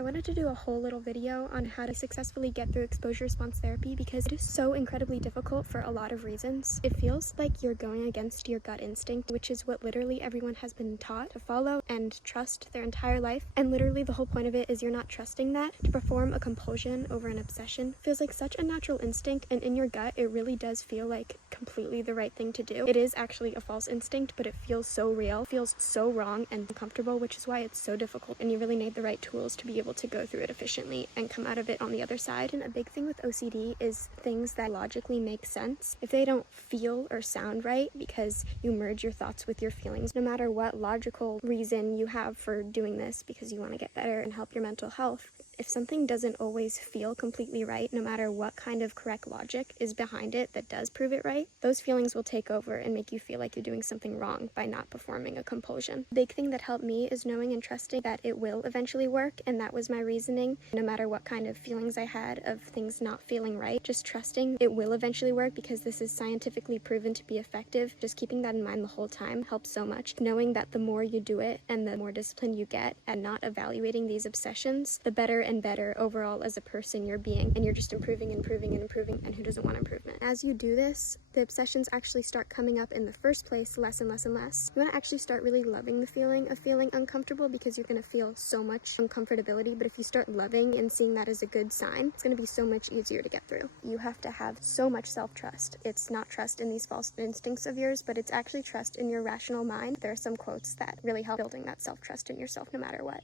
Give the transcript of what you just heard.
I wanted to do a whole little video on how to successfully get through exposure response therapy because it is so incredibly difficult for a lot of reasons. It feels like you're going against your gut instinct, which is what literally everyone has been taught to follow and trust their entire life. And literally the whole point of it is you're not trusting that to perform a compulsion over an obsession. It feels like such a natural instinct, and in your gut it really does feel like completely the right thing to do. It is actually a false instinct, but it feels so real, feels so wrong and uncomfortable, which is why it's so difficult, and you really need the right tools to be able to go through it efficiently and come out of it on the other side. And a big thing with OCD is things that logically make sense. If they don't feel or sound right because you merge your thoughts with your feelings, no matter what logical reason you have for doing this because you want to get better and help your mental health, if something doesn't always feel completely right, no matter what kind of correct logic is behind it that does prove it right, those feelings will take over and make you feel like you're doing something wrong by not performing a compulsion. The big thing that helped me is knowing and trusting that it will eventually work, and that was my reasoning. No matter what kind of feelings I had of things not feeling right, just trusting it will eventually work because this is scientifically proven to be effective. Just keeping that in mind the whole time helps so much. Knowing that the more you do it and the more disciplined you get at not evaluating these obsessions, the better and better overall as a person you're being, and you're just improving, and who doesn't want improvement? As you do this, the obsessions actually start coming up in the first place less and less and less. You want to actually start really loving the feeling of feeling uncomfortable because you're going to feel so much uncomfortability, but if you start loving and seeing that as a good sign, it's going to be so much easier to get through. You have to have so much self-trust. It's not trust in these false instincts of yours, but it's actually trust in your rational mind. There are some quotes that really help building that self-trust in yourself no matter what.